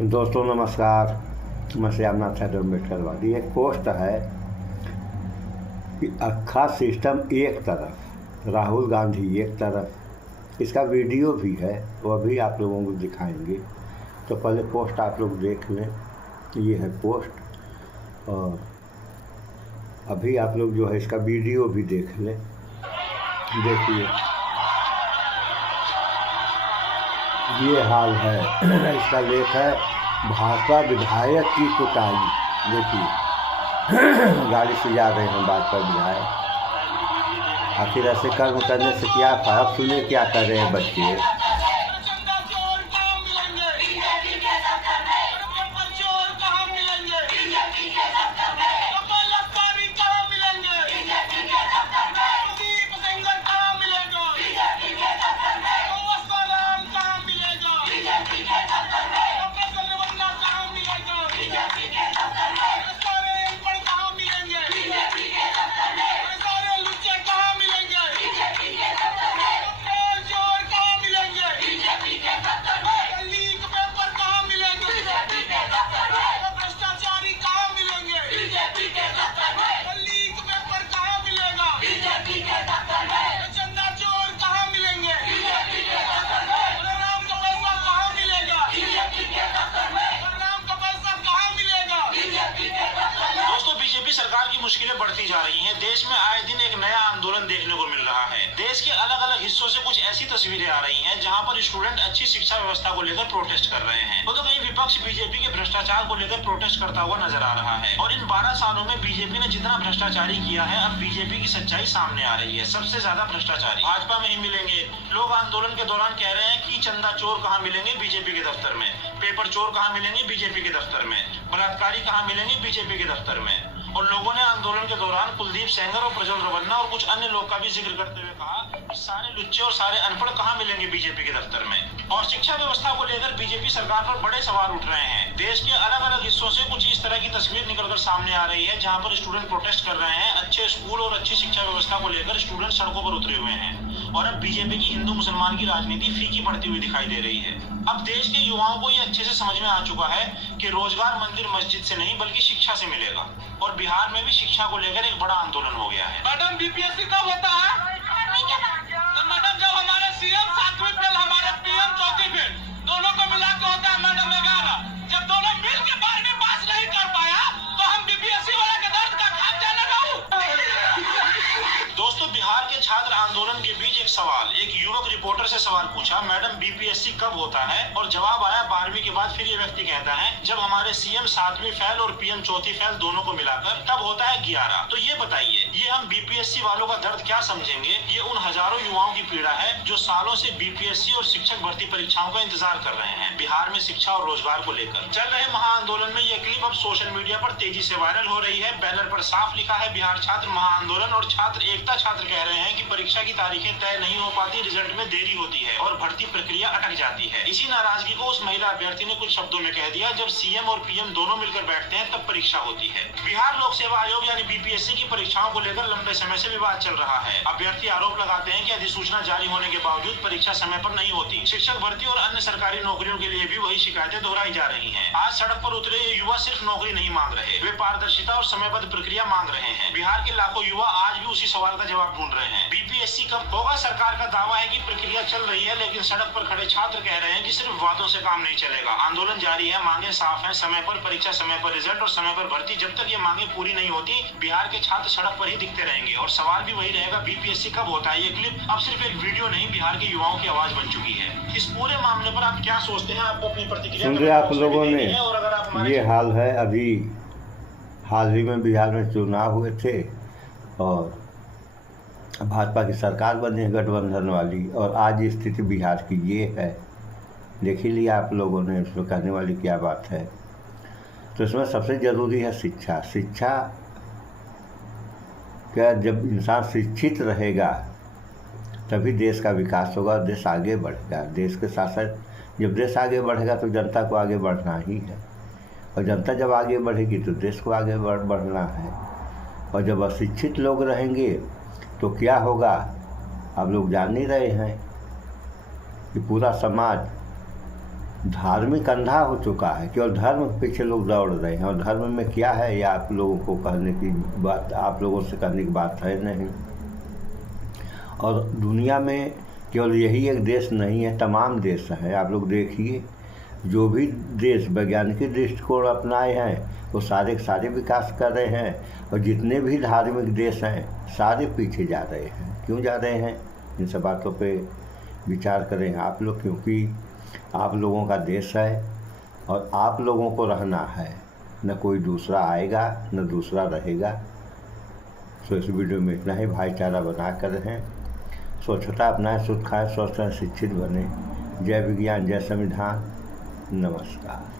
दोस्तों नमस्कार। मैं श्यामनाथ अम्बेडकरवादी। एक पोस्ट है कि अखा सिस्टम एक तरफ, राहुल गांधी एक तरफ। इसका वीडियो भी है, वह भी आप लोगों को दिखाएंगे। तो पहले पोस्ट आप लोग देख लें। ये है पोस्ट, और अभी आप लोग जो है इसका वीडियो भी देख लें। देखिए ये हाल है। इसका लेख है भाजपा विधायक की कुटाई। देखिए गाड़ी से जा रहे हैं भाजपा विधायक। आखिर ऐसे कर्म करने से क्या फायदा? अब सुनिए क्या कर रहे हैं बच्चे। सरकार की मुश्किलें बढ़ती जा रही हैं। देश में आए दिन एक नया आंदोलन देखने को मिल रहा है। देश के अलग अलग हिस्सों से कुछ ऐसी तस्वीरें आ रही हैं जहां पर स्टूडेंट अच्छी शिक्षा व्यवस्था को लेकर प्रोटेस्ट कर रहे हैं, तो कहीं विपक्ष बीजेपी के भ्रष्टाचार को लेकर प्रोटेस्ट करता हुआ नजर आ रहा है। और इन 12 सालों में बीजेपी ने जितना भ्रष्टाचारी किया है, अब बीजेपी की सच्चाई सामने आ रही है। सबसे ज्यादा भ्रष्टाचारी भाजपा में ही मिलेंगे। लोग आंदोलन के दौरान कह रहे हैं कि चंदा चोर कहाँ मिलेंगे बीजेपी के दफ्तर में, पेपर चोर कहाँ मिलेंगे बीजेपी के दफ्तर में, बलात्कारी कहाँ मिलेंगे बीजेपी के दफ्तर में। और लोगों ने आंदोलन के दौरान कुलदीप सेंगर और प्रज्वल रवन्ना और कुछ अन्य लोग का भी जिक्र करते हुए कहा कि सारे लुच्चे और सारे अनपढ़ कहाँ मिलेंगे बीजेपी के दफ्तर में। और शिक्षा व्यवस्था को लेकर बीजेपी सरकार पर बड़े सवाल उठ रहे हैं। देश के अलग अलग हिस्सों से कुछ इस तरह की तस्वीर निकलकर सामने आ रही है जहाँ पर स्टूडेंट प्रोटेस्ट कर रहे हैं। अच्छे स्कूल और अच्छी शिक्षा व्यवस्था को लेकर स्टूडेंट सड़कों पर उतरे हुए हैं। और अब बीजेपी की हिंदू मुसलमान की राजनीति फीकी पड़ती हुई दिखाई दे रही है। अब देश के युवाओं को ये अच्छे से समझ में आ चुका है कि रोजगार मंदिर मस्जिद से नहीं बल्कि शिक्षा से मिलेगा। और बिहार में भी शिक्षा को लेकर एक बड़ा आंदोलन हो गया है। मैडम बीपीएससी कब होता है? तो मैडम जब हमारे सीएम 7वीं फेल, हमारे पीएम 4वीं फेल, दोनों को मिला के होता है मैडम 11। जब दोनों मिल के 12वीं पास नहीं कर पाया तो हम बीपीएससी वाला के दर्द का खाप जाना दोस्तों, बिहार के छात्र आंदोलन के बीच एक सवाल, एक युवक रिपोर्टर से सवाल पूछा, मैडम बीपीएससी कब होता है? और जवाब आया 12वीं के बाद। फिर ये व्यक्ति कहता है जब हमारे सीएम 7वीं फेल और पीएम 4थी फेल दोनों को मिलाकर तब होता है 11। तो ये बताइए, ये हम बीपीएससी वालों का दर्द क्या समझेंगे? ये उन हजारों युवाओं की पीड़ा है जो सालों से बीपीएससी और शिक्षक भर्ती परीक्षाओं का इंतजार कर रहे हैं। बिहार में शिक्षा और रोजगार को लेकर चल रहे महाआंदोलन में ये क्लिप अब सोशल मीडिया पर तेजी से वायरल हो रही है। बैनर पर साफ लिखा है बिहार छात्र महाआंदोलन और छात्र एकता। छात्र कह रहे हैं कि परीक्षा की तारीखें तय नहीं हो पाती, रिजल्ट में देरी होती है और भर्ती प्रक्रिया अटक जाती है। इसी नाराजगी को उस महिला अभ्यर्थी ने कुछ शब्दों में कह दिया, जब सीएम और पीएम दोनों मिलकर बैठते हैं तब परीक्षा होती है। बिहार लोक सेवा आयोग यानी बीपीएससी की परीक्षाओं को लेकर लंबे समय से विवाद चल रहा है। अभ्यर्थी आरोप लगाते हैं कि अधिसूचना जारी होने के बावजूद परीक्षा समय पर नहीं होती। शिक्षक भर्ती और अन्य सरकारी नौकरियों के लिए भी वही शिकायतें दोहराई जा रही है। आज सड़क पर उतरे ये युवा सिर्फ नौकरी नहीं मांग रहे, वे पारदर्शिता और समयबद्ध प्रक्रिया मांग रहे हैं। बिहार के लाखों युवा आज भी उसी सवाल का जवाब ढूंढ रहे हैं, बीपीएससी कब होगा? सरकार का दावा है कि प्रक्रिया चल रही है, लेकिन सड़क पर खड़े छात्र कह रहे हैं कि सिर्फ वादों से काम नहीं चलेगा। आंदोलन जारी है, मांगे साफ है, समय पर परीक्षा, समय पर रिजल्ट और समय पर भर्ती। जब तक ये मांगे पूरी नहीं होती बिहार के छात्र सड़क पर ही दिखते रहेंगे। और सवाल भी वही रहेगा, बीपीएससी कब होता है? ये क्लिप अब सिर्फ एक वीडियो नहीं, बिहार के युवाओं की आवाज बन चुकी है। इस पूरे मामले पर आप क्या सोचते हैं? आपको अपनी प्रतिक्रिया आप लोगों ने। और अगर आप ये हाल है, अभी हाल ही में बिहार में चुनाव हुए थे और भाजपा की सरकार बनी है गठबंधन वाली, और आज स्थिति बिहार की ये है। देख ही लिया आप लोगों ने, इसमें कहने वाली क्या बात है। तो इसमें सबसे ज़रूरी है शिक्षा। शिक्षा क्या, जब इंसान शिक्षित रहेगा तभी देश का विकास होगा और देश आगे बढ़ेगा। देश के साथ साथ जब देश आगे बढ़ेगा तो जनता को आगे बढ़ना ही है, और जनता जब आगे बढ़ेगी तो देश को आगे बढ़ना है। और जब अशिक्षित लोग रहेंगे तो क्या होगा? आप लोग जान ही रहे हैं कि पूरा समाज धार्मिक अंधा हो चुका है, केवल धर्म के पीछे लोग दौड़ रहे हैं, और धर्म में क्या है ये आप लोगों को कहने की बात, आप लोगों से कहने की बात है नहीं। और दुनिया में केवल यही एक देश नहीं है, तमाम देश हैं। आप लोग देखिए, जो भी देश वैज्ञानिक दृष्टिकोण अपनाए हैं वो सारे के सारे विकास कर रहे हैं, और जितने भी धार्मिक देश हैं सारे पीछे जा रहे हैं। क्यों जा रहे हैं, इन सब बातों पे विचार करें आप लोग, क्योंकि आप लोगों का देश है और आप लोगों को रहना है, न कोई दूसरा आएगा न दूसरा रहेगा। तो इस वीडियो में इतना ही। भाईचारा बना कर रहें, स्वच्छता अपनाएं, शुद्ध खाएं, स्वस्थ रहें, शिक्षित बने। जय विज्ञान, जय संविधान। नमस्कार।